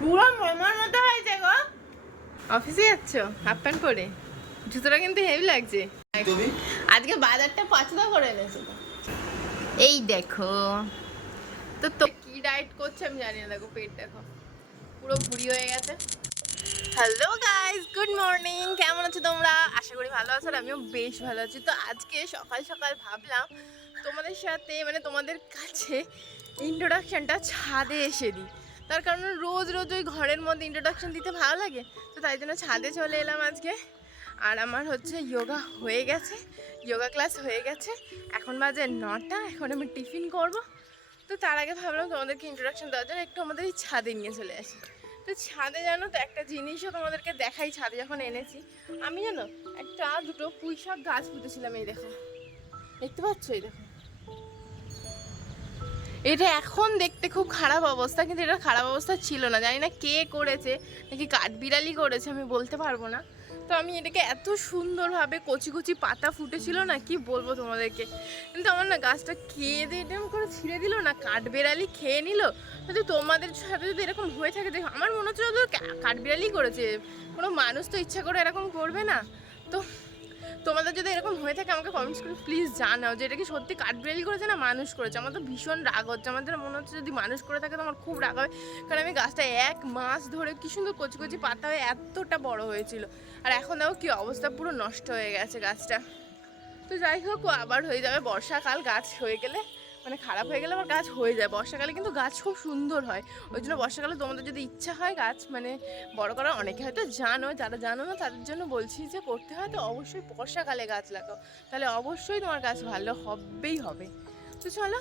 পুরো মোমোর মতো হয়েছে গো। অফিসে যাচ্ছ? হাফ প্যান্ট পরে? জুতোটা কিন্তু হেভি লাগছে। আজকে বাজারটা পছন্দ করে এনেছো। এই দেখো। তো তো কি ডায়েট করছে আমি জানি না দেখো পেট দেখো। পুরো ভুড়ি হয়ে গেছে। হ্যালো গাইস গুড মর্নিং কেমন আছো তোমরা? আশা করি ভালো আছো আর আমিও বেশ ভালো আছি। তো আজকে সকাল সকাল ভাবলাম তোমাদের সাথে মানে তোমাদের কাছে ইন্ট্রোডাকশনটা ছাদে এসে দিই। তার কারণ রোজ রোজ ওই ঘরের মধ্যে ইন্ট্রোডাকশন দিতে ভালো লাগে। তো তাই জন্য ছাদে চলে এলাম আজকে। আর আমার হচ্ছে যোগা হয়ে গেছে যোগা ক্লাস হয়ে গেছে। এখন বাজে নটা, এখন আমি টিফিন করব। তো তার আগে ভাবলাম তোমাদেরকে ইন্ট্রোডাকশন দেওয়ার জন্য একটু আমাদের এই ছাদে নিয়ে চলে আসি। তো ছাদে জানো তো একটা জিনিসও তোমাদেরকে দেখাই, ছাদে যখন এনেছি। আমি জানো একটা দুটো পুঁই শাক গাছ পুঁতেছিলাম, এই দেখো। দেখতে পাচ্ছ? এই দেখো। এটা এখন দেখতে খুব খারাপ অবস্থা, কিন্তু এটা খারাপ অবস্থা ছিল না। জানি না কে করেছে, নাকি কাঠবিড়ালি করেছে, আমি বলতে পারব না। তো আমি এটাকে এত সুন্দরভাবে কচি কচি পাতা ফুটেছিল না, কি বলব তোমাদেরকে? কিন্তু আমার না গাছটা খেয়ে দিয়ে এরকম করে ছিঁড়ে দিল না কাঠবিড়ালি খেয়ে নিল। যদি তোমাদের সাথে যদি এরকম হয়ে থাকে, দেখো, আমার মনে হচ্ছে কাঠবিড়ালি করেছে। কোনো মানুষ তো ইচ্ছা করে এরকম করবে না। তো তোমাদের যদি এরকম হয়ে থাকে, আমাকে কমেন্টস করে প্লিজ জানাও যে এটা কি সত্যি কাঠবিড়ালি করেছে না মানুষ করেছে? আমার তো ভীষণ রাগ হচ্ছে। আমাদের মনে হচ্ছে যদি মানুষ করে থাকে তো আমার খুব রাগ হবে। কারণ আমি গাছটা এক মাস ধরে কি সুন্দর কচি কচি পাতা হয়ে এতটা বড় হয়েছিল। আর এখন দেখো কি অবস্থা, পুরো নষ্ট হয়ে গেছে গাছটা। তো যাই হোক আবার হয়ে যাবে বর্ষাকাল, গাছ হয়ে গেলে মানে খারাপ হয়ে গেলে আমার গাছ হয়ে যায়। বর্ষাকালে কিন্তু গাছ খুব সুন্দর হয়। ওই জন্য বর্ষাকালে তোমাদের যদি ইচ্ছা হয় গাছ মানে বড় করা অনেকে হয়তো জানো, যারা জানো না, তাদের জন্য বলছি যে করতে হয় তো অবশ্যই বর্ষাকালে গাছ লাগাও। তাহলে অবশ্যই তোমার গাছ ভালো হবেই হবে। তো চলো,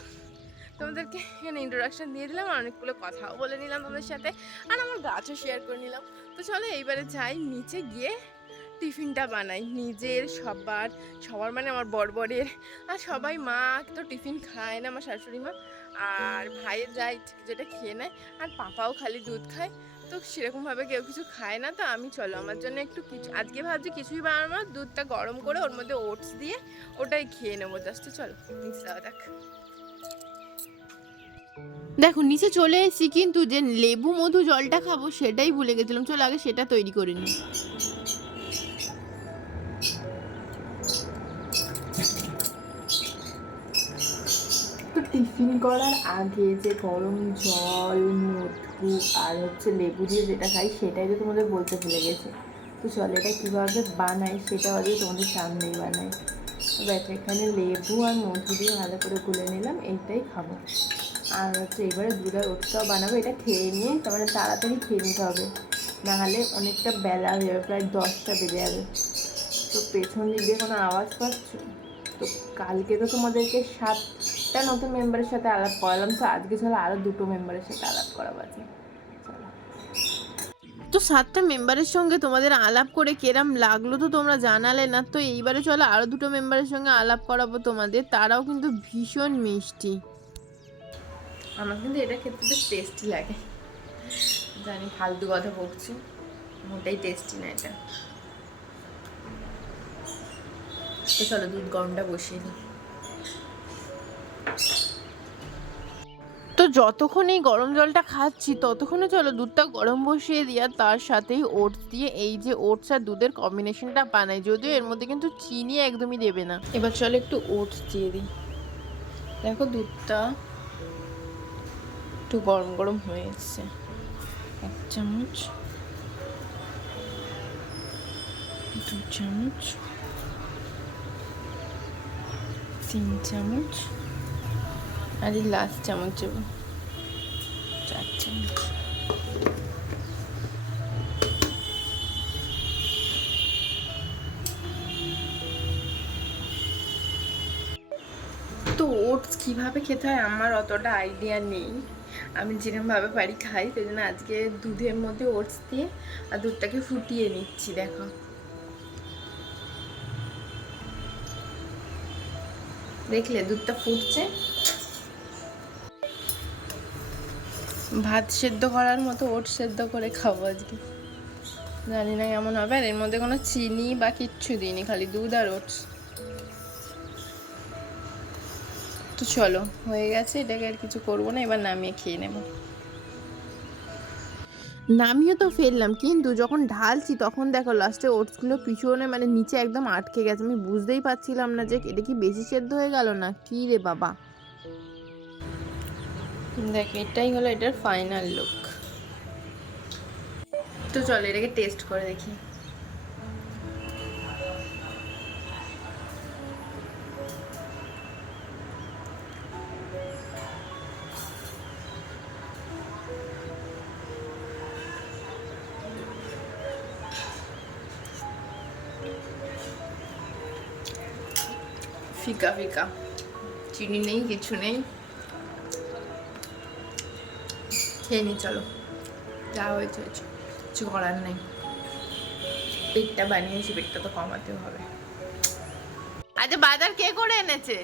তোমাদেরকে এখানে ইন্ট্রোডাকশন দিয়ে দিলাম আর অনেকগুলো কথাও বলে নিলাম তোমাদের সাথে। আর আমার গাছও শেয়ার করে নিলাম। তো চলো, এইবারে যাই নিচে গিয়ে। টিফিনটা বানাই। নিজের সবার সবার মানে আমার বড়বরের। আর সবাই মা তো টিফিন খায় না আমার শাশুড়ি মা। আর ভাইয়ের যাই যেটা খেয়ে নেয়। আর পাপাও খালি দুধ খায়। তো সেরকমভাবে কেউ কিছু খায় না। তো আমি চলো আমার জন্য একটু কিছু আজকে ভাবছি কিছুই বানাবো না, দুধটা গরম করে ওর মধ্যে ওটস দিয়ে ওটাই খেয়ে নেব। জাস্ট চলো যাক। দেখো নিচে চলে এসেছি কিন্তু যে লেবু মধু জলটা খাব সেটাই ভুলে গেছিলাম। চলো আগে সেটা তৈরি করে নিই। টিফিন করার আগে যে গরম জল, মধু আর হচ্ছে লেবু দিয়ে যেটা খাই, সেটাই তো তোমাদের বলতে ভুলে গেছে। তো চল এটা কীভাবে বানাই সেটা আজকে তোমাদের সামনেই বানাই। দেখো এখানে লেবু আর মধু দিয়ে ভালো করে গুলে নিলাম, এইটাই খাব। আর হচ্ছে এবারে দুধ আর ওটসটাও বানাবো, এটা খেয়ে নিয়ে তার মানে তাড়াতাড়ি খেয়ে নিতে হবে। নাহলে অনেকটা বেলা হয়ে যাবে, প্রায় দশটা বেজে যাবে। তো পেছন দিক দিয়ে কোনো আওয়াজ পাচ্ছ? তো কালকে তো তোমাদেরকে সাতটা নতুন মেম্বারের সাথে আলাপ করালাম তো আজকে চলো আরও দুটো মেম্বারের সাথে আলাপ করাবো আছে তো সাতটা মেম্বারের সঙ্গে তোমাদের আলাপ করে কেরাম লাগল তো তোমরা জানালে না তো এইবারে চলো আরও দুটো মেম্বারের সঙ্গে আলাপ করাবো তোমাদের তারাও কিন্তু ভীষণ মিষ্টি। আমার কিন্তু এটা খেতে বেশ টেস্টি লাগে। জানি ফালতু কথা বলছি মোটাই টেস্টি না এটা। তো চলো দুধ গরমটা বসিয়ে দিই। যতক্ষণ এই গরম জলটা খাচ্ছি, ততক্ষণে চলো দুধটা গরম বসিয়ে দিয়ে তার সাথেই ওটস দিয়ে এই যে ওটস আর দুধের কম্বিনেশনটা বানাই। যদিও এর মধ্যে কিন্তু চিনি একদমই দেবে না। এবার চলো একটু ওটস দিয়ে দিই। দেখো দুধটা একটু গরম গরম হয়ে এক চামচ। দু চামচ। তিন চামচ। আর এই লাস্ট চামচ দেবো। তো ওটস কীভাবে খেতে হয় আমার অতটা আইডিয়া নেই। আমি যেরকমভাবে পারি খাই সেই জন্য আজকে দুধের মধ্যে ওটস দিয়ে আর দুধটাকে ফুটিয়ে নিচ্ছি, দেখো। দেখলে দুধটা ফুটছে? ভাত সেদ্ধ করার মতো ওট সেদ্ধ করে খাব আজকে। জানি না কেমন হবে, আর এর মধ্যে কোনো চিনি বা কিচ্ছু দিইনি, খালি দুধ আর ওটস। তো চলো, হয়ে গেছে, এটাকে আর কিছু করব না, এবার নামিয়ে খেয়ে নেব। নামিয়ে তো ফেললাম, কিন্তু যখন ঢালছি তখন দেখো লাস্টে ওটসগুলো পিছনে মানে নিচে একদম আটকে গেছে। আমি বুঝতেই পারছিলাম না যে এটা কি বেশি সেদ্ধ হয়ে গেল না, কি রে বাবা। দেখ, এটাই হলো এটার ফাইনাল লুক তো চলো, এটাকে টেস্ট করে দেখি। ফিকা ফিকা। চিনি নেই, কিছু নেই। খেয়ে নি চলো। যা হয়েছে হয়েছে। কিছু করার নেই। পেটটা বানিয়েছি পেটটা তো কমাতে হবে। আচ্ছা বাজার কে করে এনেছে?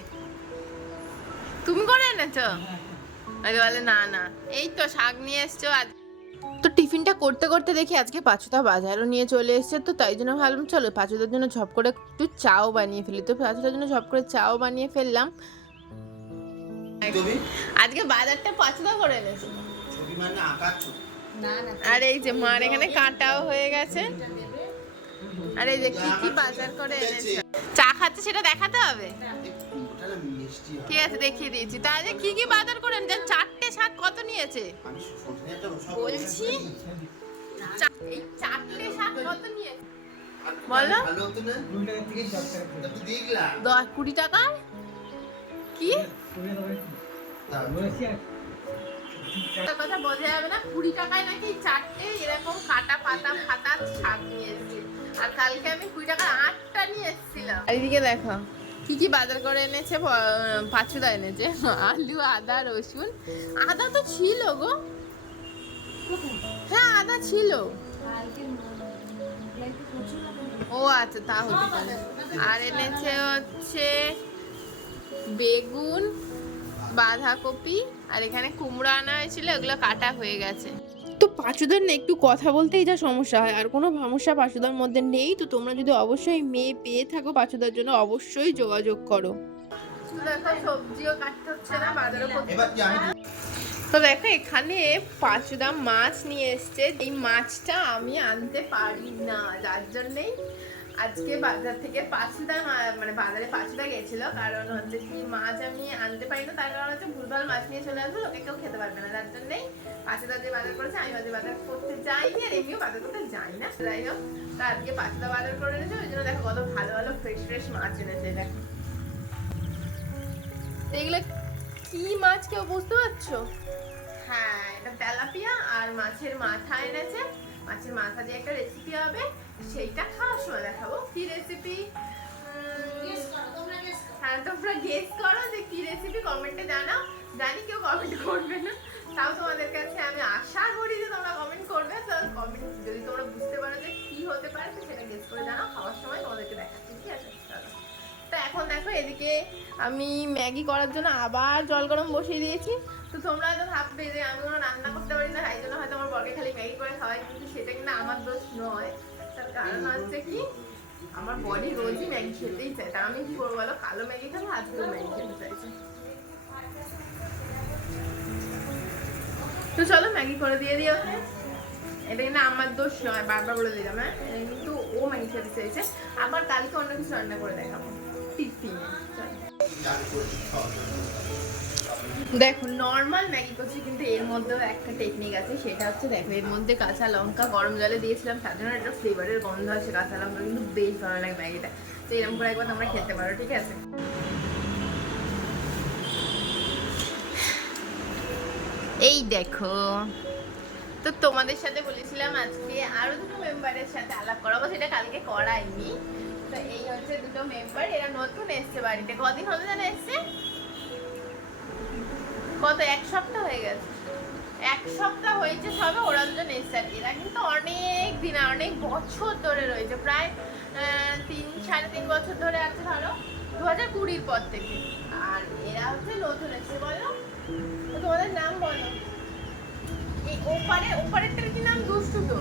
তুমি করে এনেছো? আরে বলে না না। এই তো শাক নিয়ে এসছো আজ। তো টিফিনটা করতে করতে দেখি আজকে পাঁচুদা বাজারও নিয়ে চলে এসেছে তো তাই জন্য ভাবলাম চলো পাঁচুদার জন্য ঝপ করে একটু চাও বানিয়ে ফেলি। তো পাঁচুদার জন্য ঝপ করে চাও বানিয়ে ফেললাম। আজকে বাজারটা পাঁচুদা করে এনেছে। আর এই যে মার এখানে কাটাও হয়ে গেছে। আর এই যে কি কি বাজার করে এনেছে? চা খাচ্ছে সেটা দেখাতে হবে? ঠিক আছে দেখিয়ে দিয়েছি। তাহলে কি কি বাজার করে এনেছেন চারটে শাক কত নিয়েছে? বলছি। চা- এই চারটে শাক কত নিয়েছে বলো। দশ কুড়ি টাকা? কি? কথা বোঝা যাবে না, কুড়ি টাকায় নাকি চারটে এরকম কাটা পাতা ফাতা শাক নিয়ে এসেছি। আর কালকে আমি কুড়ি টাকা আটটা নিয়ে এসেছিলাম। আর এদিকে দেখো, কি কি বাজার করে এনেছে পাঁচুদা এনেছে, আলু, আদা, রসুন। আদা তো ছিল গো। হ্যাঁ আদা ছিল। ও আচ্ছা তা হতে পারে। আর এনেছে হচ্ছে বেগুন বাঁধাকপি আর এখানে কুমড়ো আনা হয়েছিল ওগুলো কাটা হয়ে গেছে। তো পাঁচুদার না একটু কথা বলতেই যা সমস্যা হয় আর কোনো সমস্যা পাঁচুদার মধ্যে নেই তো তোমরা যদি অবশ্যই মেয়ে পেয়ে থাকো পাঁচুদার জন্য অবশ্যই যোগাযোগ করো। দেখো সবজিও কাটতে হচ্ছে না তো দেখো এখানে পাঁচুদা মাছ নিয়ে এসছে। এই মাছটা আমি আনতে পারি না যার জন্যেই আজকে বাজার থেকে পাঁচুদা মা- মানে বাজারে পাঁচুদা গেছিল কারণ হচ্ছে কি মাছ আমি আনতে পারি না তার কারণ হচ্ছে ভুলভাল মাছ নিয়ে চলে আসবে ওকে কেউ খেতে পারবে না যার জন্যই পাঁচুদা যে বাজার করেছে আমি হচ্ছে বাজার করতে যাইনি আর এমনিও বাজার করতে যাই না। যাই হোক তা আজকে পাঁচটা বাজার করে এনেছে ওই জন্য দেখো কত ভালো ভালো ফ্রেশ ফ্রেশ মাছ এনেছে দেখো। এগুলো কি মাছ কেউ বুঝতে পারছ? হ্যাঁ এটা তেলাপিয়া আর মাছের মাথা এনেছে। মাছের মাথা দিয়ে একটা রেসিপি হবে। সেইটা খাওয়ার সময় দেখাবো। কি রেসিপি হ্যাঁ তোমরা গেস করো যে কি রেসিপি কমেন্টে জানাও। জানি কেউ কমেন্ট করবে না। তাও তোমাদের কাছে আমি আশা করি যে তোমরা কমেন্ট করবে। তো কমেন্ট যদি তোমরা বুঝতে পারো যে কি হতে পারে তো সেটা গেস করে জানাও। খাওয়ার সময় তোমাদেরকে দেখাচ্ছি ঠিক আছে? তো এখন দেখো এদিকে আমি ম্যাগি করার জন্য আবার জল গরম বসিয়ে দিয়েছি। তো তোমরা হয়তো ভাববে যে আমি কোনো রান্না করতে পারি না তাই জন্য হয়তো আমার বরকে খালি ম্যাগি করে খাওয়াই কিন্তু সেটা কিন্তু আমার দোষ নয়। কারণ হচ্ছে কি, আমার বডি রোজই ম্যাগি খেতেই চায়। তা আমি কি করব বলো? কালো ম্যাগি খাব আজকেও ম্যাগি খেতে চাইছি। তো চলো, ম্যাগি করে দিয়ে দিও। এটা কিন্তু আমার দোষ নয়, বারবার বলে দিলাম হ্যাঁ? কিন্তু ও ম্যাগি খেতে চাইছে। আবার কালকে অন্য কিছু রান্না করে দেখাবো। টিফিনে, চলো। দেখো, নর্মাল ম্যাগি করছি কিন্তু এর মধ্যেও একটা টেকনিক আছে, সেটা হচ্ছে দেখো, এর মধ্যে কাঁচা লঙ্কা, গরম জলে দিয়েছিলাম, তার জন্য একটা ফ্লেভারের গন্ধ আছে, কাঁচা লঙ্কা কিন্তু বেশ ভালো লাগে ম্যাগিটা। তো এরকম করে একবার তোমরা খেতে পারো, ঠিক আছে? এই দেখো, তো তোমাদের সাথে বলেছিলাম আজকে আরও দুটো মেম্বারের সাথে আলাপ করাবো সেটা কালকে করাইনি। তো এই হচ্ছে দুটো মেম্বার এরা নতুন এসছে বাড়িতে। কদিন হলো জানা এসছে? কত এক সপ্তাহ হয়ে গেছে। এক সপ্তাহ হয়েছে সবে ওরা দুজন এসছে আর এরা কিন্তু অনেক দিন অনেক বছর ধরে রয়েছে। প্রায় তিন সাড়ে তিন বছর ধরে আছে ধরো। দু হাজার কুড়ির পর থেকে। আর এরা হচ্ছে নতুন এসছে। বলো। তো তোমাদের নাম বলো। এই ওপারে ওপারেরটার কি নাম? দুষ্টু তো।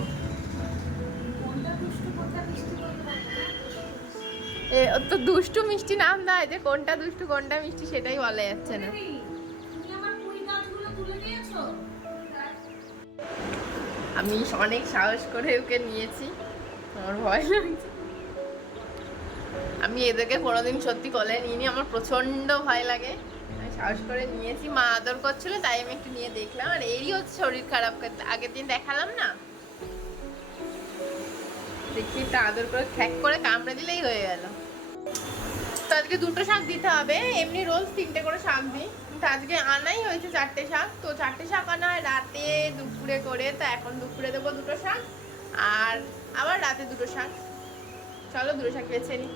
এ তো দুষ্টু মিষ্টি নাম দেয় যে কোনটা দুষ্টু কোনটা মিষ্টি সেটাই বলা যাচ্ছে না। আমি অনেক সাহস করে ওকে নিয়েছি। আমার ভয় লাগছে। আমি এদেরকে কোনোদিন সত্যি কলে নিইনি। আমার প্রচণ্ড ভয় লাগে। আমি সাহস করে নিয়েছি। মা আদর করছিল, তাই আমি একটু নিয়ে দেখলাম। আর এরই হচ্ছে শরীর খারাপ। আগের দিন দেখালাম না? দেখি একটু আদর করে ঠ্যাক করে কামড়ে দিলেই হয়ে গেল। তো আজকে দুটো শাক দিতে হবে। এমনি রোজ তিনটে করে শাক দিই। কিন্তু আজকে আনাই হয়েছে চারটে শাক। তো চারটে শাক আনা হয় রাতে দুপুরে করে, তা এখন দুপুরে দেবো দুটো শাক। আর আবার রাতে দুটো শাক। চলো দুটো শাক বেছে নিই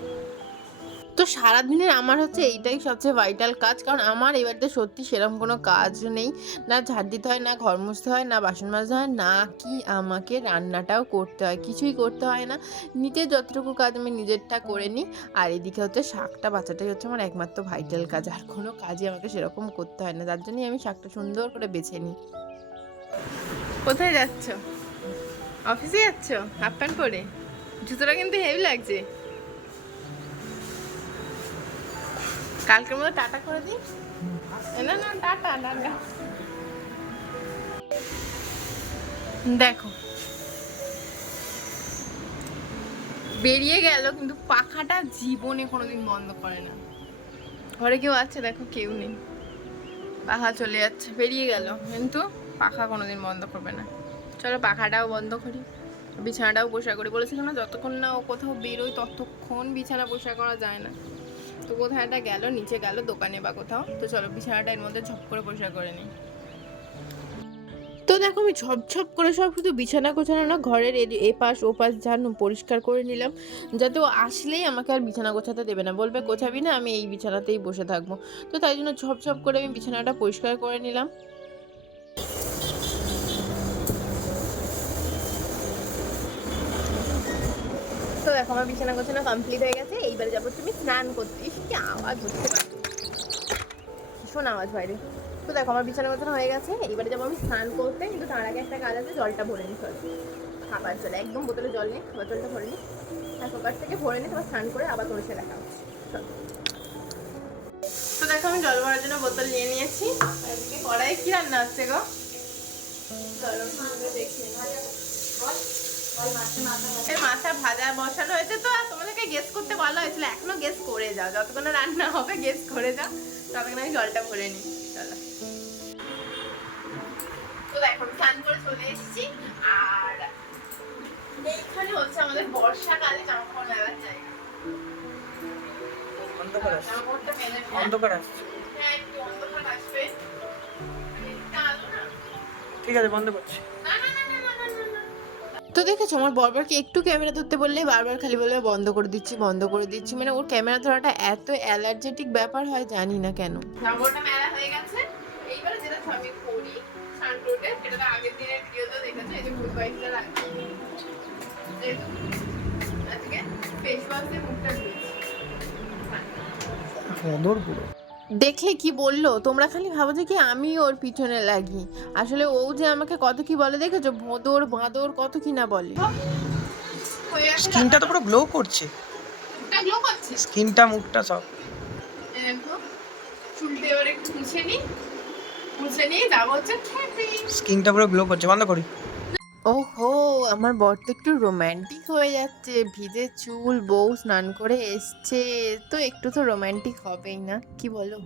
তো সারাদিনের আমার হচ্ছে এইটাই সবচেয়ে ভাইটাল কাজ। কারণ আমার এই বাড়িতে সত্যি সেরকম কোনো কাজ নেই। না ঝাড় দিতে হয়, না ঘর মুছতে হয়, না বাসন মাজতে হয়, না কি আমাকে রান্নাটাও করতে হয়, কিছুই করতে হয় না। নিজের যতটুকু কাজ আমি নিজেরটা করে নিই। আর এদিকে হচ্ছে শাকটা বাচ্চাটাই হচ্ছে আমার একমাত্র ভাইটাল কাজ। আর কোনো কাজই আমাকে সেরকম করতে হয় না। তার জন্যই আমি শাকটা সুন্দর করে বেছে নিই। কোথায় যাচ্ছ? অফিসে যাচ্ছ? হাফ প্যান্ট পরে? জুতোটা কিন্তু হেভি লাগছে। কালকের মধ্যে টাটা করে দিই। না না, টাটা টাটা দেখো। বেরিয়ে গেল, কিন্তু পাখাটা জীবনে কোনোদিন বন্ধ করে না। ঘরে কেউ আছে? দেখো, কেউ নেই। পাখা চলে যাচ্ছে, বেরিয়ে গেল। কিন্তু পাখা কোনোদিন বন্ধ করবে না। চলো, পাখাটাও বন্ধ করি। বিছানাটাও পরিষ্কার করি। বলেছিলাম না, যতক্ষণ না ও কোথাও বেরোয়, ততক্ষণ বিছানা পরিষ্কার করা যায় না। তো কোথায় একটা গেল? নিচে গেল দোকানে বা কোথাও। তো চলো বিছানাটা এর মধ্যে ঝপ করে পরিষ্কার করে নিই। তো দেখো আমি ঝপ ঝপ করে সব শুধু বিছানা গোছানো না ঘরের এপাশ ওপাশ ঝাড়ু পরিষ্কার করে নিলাম। যাতে ও আসলেই আমাকে আর বিছানা গোছাতে দেবে না। বলবে গোছাবি না আমি এই বিছানাতেই বসে থাকব। তো তাই জন্য ঝপ ঝপ করে আমি বিছানাটা পরিষ্কার করে নিলাম। তো দেখো আমার বিছানা গোছানো কমপ্লিট হয়ে গেছে। এইবারে যাব, তুমি স্নান করতে। কি আওয়াজ হচ্ছে। ভীষণ আওয়াজ বাইরে তো দেখো, আমার বিছানা মতন হয়ে গেছে। এবারে যাব আমি স্নান করতে, কিন্তু তার আগে একটা কাজ আছে, জলটা ভরে নিতে হবে। খাবার জল, একদম বোতলে জল নেই, খাবার জলটা ভরে নিই। আর কোকার থেকে ভরে নিই তারপর স্নান করে আবার সাথে দেখা হচ্ছে। চলো। তো দেখো, আমি জল ভরার জন্য বোতল নিয়ে নিয়েছি। কড়াই কি রান্না হচ্ছে গো? চলো মাথা ভাজা হয়েছে তোমাদেরকে করতে হয়েছিল। করে যাও যতক্ষণ রান্না করে যাও। ততক্ষণ আমি জলটা নিই বর্ষাকালে হ্যাঁ, মানে ঠিক আছে বন্ধ করছি। তো দেখেছ আমার বরবারকে একটু ক্যামেরা ধরতে বললেই বারবার খালি বলে বন্ধ করে দিচ্ছি বন্ধ করে দিচ্ছি। মানে ওর ক্যামেরা ধরাটা এত অ্যালার্জেটিক ব্যাপার হয় জানি না কেন। জামাটা মেলা হয়ে গেছে। এইবারে যেটা আমি করি সানরোডে সেটা তো আগের দিনের ভিডিওতে দেখেছ এই যে ফুড ওয়াইফটা লাগবে যেহেতু আজকে ফেস ওয়াশ দিয়ে মুখটা ধুয়েছি। দেখলে কি বলল? তোমরা খালি ভাবো যে কি আমি ওর পিছনে লাগি। আসলে ও যে আমাকে কত কি বলে দেখেছ? ভোদর বাঁদর কত কি না বলে। স্কিনটা তো পুরো গ্লো করছে। গ্লো করছে? স্কিনটা মুখটা সব। দেখো চুলটা এবার একটু মুছে নিই মুছে নিয়ে যাব হচ্ছে স্কিনটা পুরো গ্লো করছে। বন্ধ করি। ওহো, আমার বর তো একটু রোম্যান্টিক হয়ে যাচ্ছে। ভিজে চুল, বউ স্নান করে এসছে। তো একটু তো রোম্যান্টিক হবেই না, কি বলো?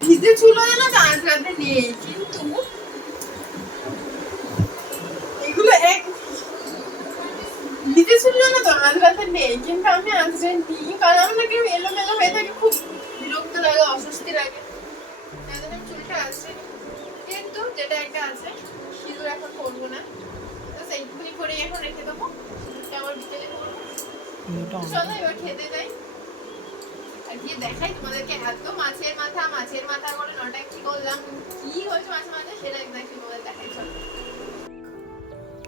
ভিজে চুল হয় না আজ রাতে নেই কিন্তু এগুলো এক ভিজে চুল না তো নেই কিন্তু আমি কারণ আমার নাকি হয়ে থাকে, খুব বিরক্ত লাগে, অস্বস্তি লাগে। চুলটা কিন্তু যেটা একটা আছে এখন করব না। করে এখন রেখে দেবো। আবার বিকেলে করব চলো এবার খেতে যাই। আর গিয়ে দেখাই তোমাদেরকে এত মাছের মাথা মাছের মাথা করে নটা কি করলাম কি হয়েছে মাছের মাথা সেটা একদম তোমাদের দেখাই চলো।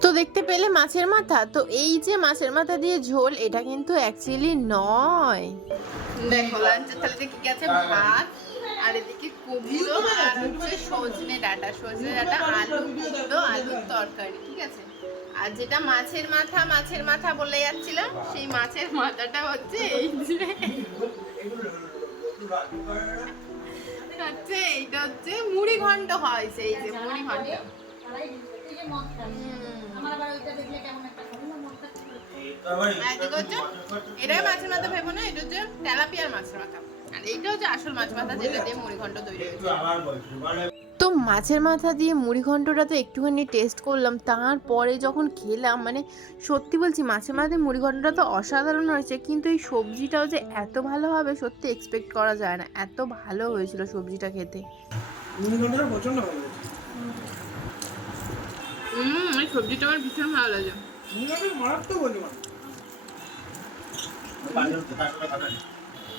তো দেখতে পেলে মাছের মাথা। তো এই যে মাছের মাথা দিয়ে ঝোল এটা কিন্তু অ্যাকচুয়ালি নয়। দেখো লাঞ্চের থালিতে কি কি আছে? ভাত আর এদিকে কুমড়ো আর হচ্ছে সজনে ডাঁটা। সজনে ডাঁটা আলু কুমড়ো আলুর তরকারি ঠিক আছে? আর যেটা মাছের মাথা মাছের মাথা বলে যাচ্ছিলাম সেই মাছের মাথাটা হচ্ছে এই যে। হচ্ছে এইটা হচ্ছে মুড়ি ঘন্ট হয় সেই যে মুড়ি ঘন্ট। মদ খাই আমার আবার ওইটা দেখলে কেমন একটা খাব না মদটা খেলে। আর এদিকে হচ্ছে এটাই মাছের মাথা ভেবো না এটা হচ্ছে তেলাপিয়ার মাছের মাথা। আর এইটা হচ্ছে আসল মাছ মাথা যেটা দিয়ে মুড়ি তৈরি হয়েছে। তো মাছের মাথা দিয়ে মুড়ি ঘন্টটা তো একটুখানি টেস্ট করলাম তারপরে যখন খেলাম মানে সত্যি বলছি মাছের মাথা দিয়ে মুড়ি ঘন্টটা তো অসাধারণ হয়েছে কিন্তু এই সবজিটাও যে এত ভালো হবে সত্যি এক্সপেক্ট করা যায় না এত ভালো হয়েছিল সবজিটা খেতে। মুড়িঘণ্টটা প্রচণ্ড ভালো হয়েছে। হুম এই সবজিটা আমার ভীষণ ভালো লাগে। মুড়িঘণ্ট মারাত্মক বলি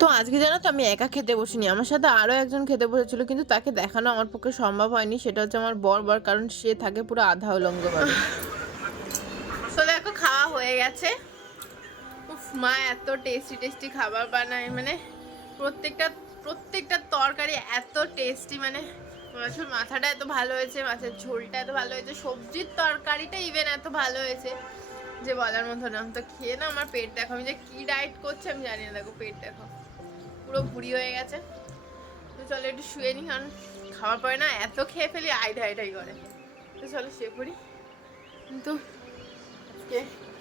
তো আজকে জানো তো আমি একা খেতে বসিনি। আমার সাথে আরও একজন খেতে বসেছিল, কিন্তু তাকে দেখানো আমার পক্ষে সম্ভব হয়নি। সেটা হচ্ছে আমার বর বর, কারণ সে থাকে পুরো আধা উলঙ্গ ভাবে তো দেখো, খাওয়া হয়ে গেছে। উফ মা, এত টেস্টি টেস্টি খাবার বানায় মানে প্রত্যেকটা প্রত্যেকটা তরকারি এত টেস্টি মানে মাছের মাথাটা এত ভালো হয়েছে, মাছের ঝোলটা এত ভালো হয়েছে, সবজির তরকারিটা ইভেন এত ভালো হয়েছে যে বলার মতো না। তো খেয়ে না আমার পেট দেখো, আমি যে কি ডায়েট করছি আমি জানি না, দেখো পেট দেখো। পুরো ভুড়ি হয়ে গেছে। তো চলো একটু শুয়ে নি, কারণ খাওয়ার পরে না এত খেয়ে ফেলি আইডা আইডাই করে। তো চলো শুয়ে পড়ি। কিন্তু আজকে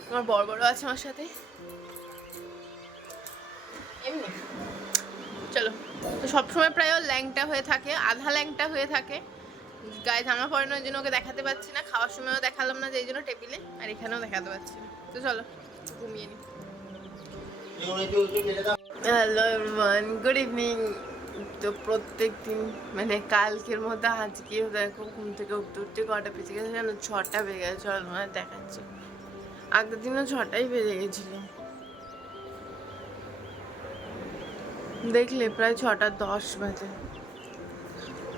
আমার বড় বড় আছে আমার সাথে। এমনি। চলো। তো সবসময় প্রায় ও ল্যাংটা হয়ে থাকে, আধা ল্যাংটা হয়ে থাকে। গায়ে জামা পরানোর জন্য ওকে দেখাতে পাচ্ছি না। খাওয়ার সময়ও দেখালাম না যে এই জন্য টেবিলে, আর এখানেও দেখাতে পাচ্ছি না। তো চলো, ঘুমিয়ে নি। হ্যালো এভরিওয়ান গুড ইভিনিং তো প্রত্যেক দিন মানে কালকের মতো আজকেও দেখো ঘুম থেকে উঠতে উঠতে কটা বেজে গেছে জানো? ছটা বেজে গেছে। চল মানে দেখাচ্ছে। আগের দিনও ছটাই বেজে গেছিল। দেখলে প্রায় ছটা দশ বাজে।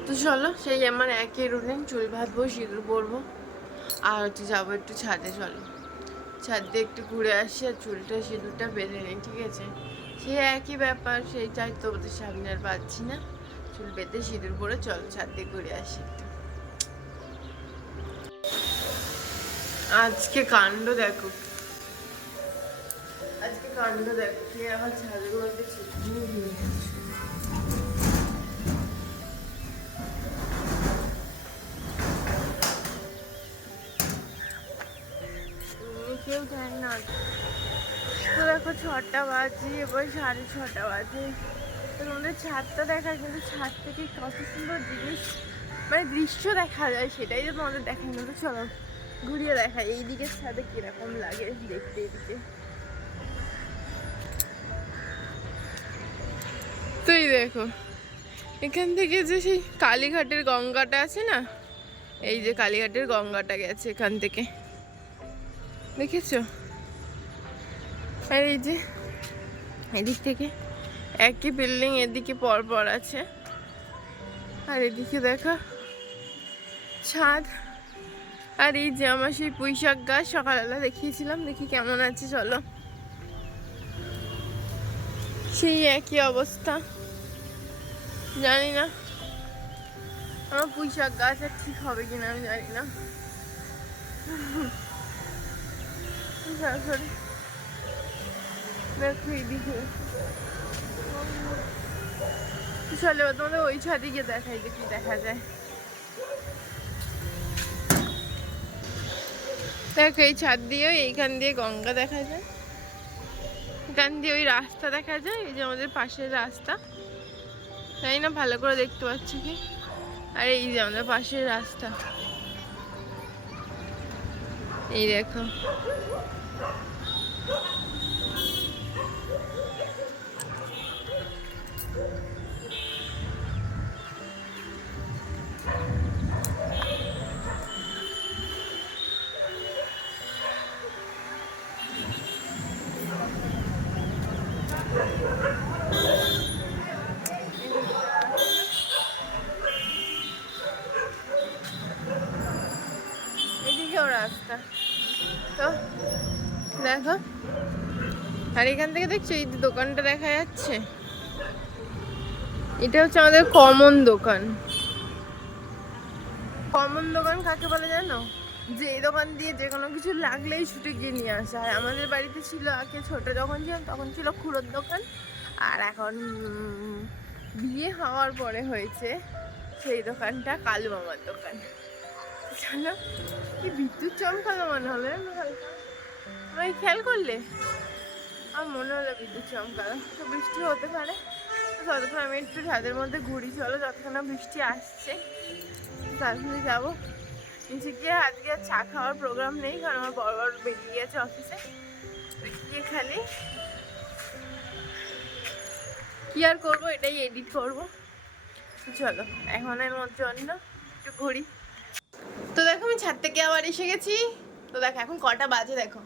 তো চলো, সেই আমার একই রুটিন চুল ভাতবো সিঁদুর পরবো। আর হচ্ছে যাব একটু ছাদে, চলো। ছাদ একটু ঘুরে আসি আর চুলটা, সিঁদুরটা বেঁধে নিই, ঠিক আছে? সে একই ব্যাপার সেইটাই তো ওদের সামনে আর পাচ্ছি না। চুল বেঁধে সিঁদুর পরে চল ছাদ ঘুরে আসি আজকে কাণ্ড দেখো। আজকে কাণ্ড দেখো, কে আমার ছাদের মধ্যে কেউ জানে না। তো দেখো ছটা বাজে, এবার সাড়ে ছটা বাজে। তো তোমাদের ছাদটা দেখা কিন্তু ছাদ থেকে কত সুন্দর জিনিস মানে দৃশ্য দেখা যায়, সেটাই তো তোমাদের দেখাই না। তো চলো, ঘুরিয়ে দেখাই এই দিকের ছাদে কীরকম লাগে দেখতে এদিকে। তো এই দেখো, এখান থেকে যে সেই কালীঘাটের গঙ্গাটা আছে না, এই যে কালীঘাটের গঙ্গাটা গেছে এখান থেকে। দেখেছ? আর এই যে, এদিক থেকে একই বিল্ডিং এদিকে পর পর আছে। আর এদিকে দেখা, ছাদ। আর এই যে আমার সেই পুঁইশাক গাছ, সকালবেলা দেখিয়েছিলাম, দেখি কেমন আছে, চলো। সেই একই অবস্থা। জানি না আমার পুঁইশাক গাছ আর ঠিক হবে কিনা, আমি জানি না তারপরে দেখো এইদিকে চলে, তোমাদের ওই ছাদে গিয়ে দেখাই দেখা যায়। দেখো, এই ছাদ দিয়েও এইখান দিয়ে গঙ্গা দেখা যায়। এখান দিয়ে ওই রাস্তা দেখা যায়, এই যে আমাদের পাশের রাস্তা। তাই না? ভালো করে দেখতে পাচ্ছি কি? আর এই যে আমাদের পাশের রাস্তা। এই দেখো। দেখছ? এই দোকানটা দেখা যাচ্ছে। এটা হচ্ছে আমাদের কমন দোকান। কমন দোকান কাকে বলে জানো? যে এই দোকান দিয়ে যে কোনো কিছু লাগলেই ছুটে গিয়ে নিয়ে আসে। আর আমাদের বাড়িতে ছিল আগে ছোট যখন ছিলাম, তখন ছিল খুঁড়োর দোকান। আর এখন বিয়ে হওয়ার পরে হয়েছে সেই দোকানটা, কালু মামার দোকান। চলো কি বিদ্যুৎ চমকালো মনে হলো জানো খেয়াল করলে? আমার মনে হলো বিদ্যুৎ চমকালো। তো বৃষ্টি হতে পারে। ততক্ষণ আমি একটু ছাদের মধ্যে ঘুরি। চলো যতক্ষণ না বৃষ্টি আসছে, তারপরে যাব। নিচে গিয়ে আজকে আর চা খাওয়ার প্রোগ্রাম নেই, কারণ আমার বড় বড় বেরিয়ে গেছে অফিসে গিয়ে খালি কি আর করব, এটাই এডিট করব। চলো, এখনের মধ্যে জন্য একটু ঘুরি। তো দেখো আমি ছাদ থেকে আবার এসে গেছি। তো দেখো এখন কটা বাজে দেখো।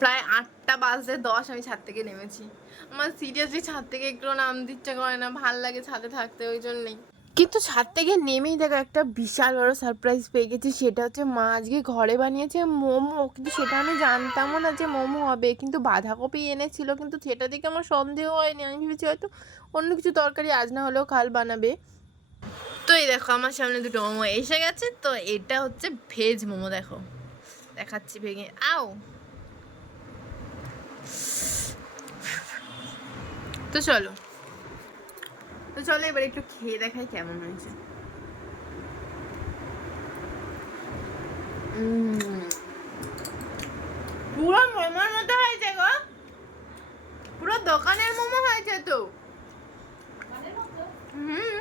প্রায় আটটা বাজতে দশ, আমি ছাদ থেকে নেমেছি। আমার সিরিয়াসলি ছাদ থেকে একটু নামতে ইচ্ছা করে না, ভালো লাগে ছাদে থাকতে, ওই জন্যই। কিন্তু ছাদ থেকে নেমেই দেখো একটা বিশাল বড় সারপ্রাইজ পেয়ে গেছি, সেটা হচ্ছে মা আজকে ঘরে বানিয়েছে মোমো। কিন্তু সেটা আমি জানতামও না যে মোমো হবে, কিন্তু বাঁধাকপি এনেছিল, কিন্তু সেটা দেখে আমার সন্দেহ হয়নি। আমি ভেবেছি হয়তো অন্য কিছু তরকারি, আজ না হলেও কাল বানাবে। তো এই দেখো, আমার সামনে দুটো মোমো এসে গেছে, তো এটা হচ্ছে ভেজ মোমো, দেখো। দেখাচ্ছি ভেঙে আও! তো চলো। তো চলো এবার একটু খেয়ে দেখাই কেমন হয়েছে। পুরো মোমোর মতো হয়েছে গো। পুরো দোকানের মোমো হয়েছে তো। হুম।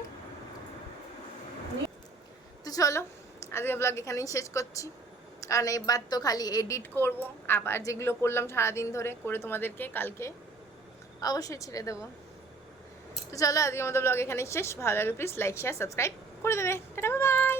তো চলো, আজকে ব্লগ এখানেই শেষ করছি। কারণ এবার তো খালি এডিট করব। আবার যেগুলো করলাম সারাদিন ধরে করে তোমাদেরকে কালকে অবশ্যই ছেড়ে দেবো। তো চলো আজকের মতো ব্লগ এখানে শেষ। ভালো লাগে প্লিজ লাইক শেয়ার সাবস্ক্রাইব করে দেবে। বাই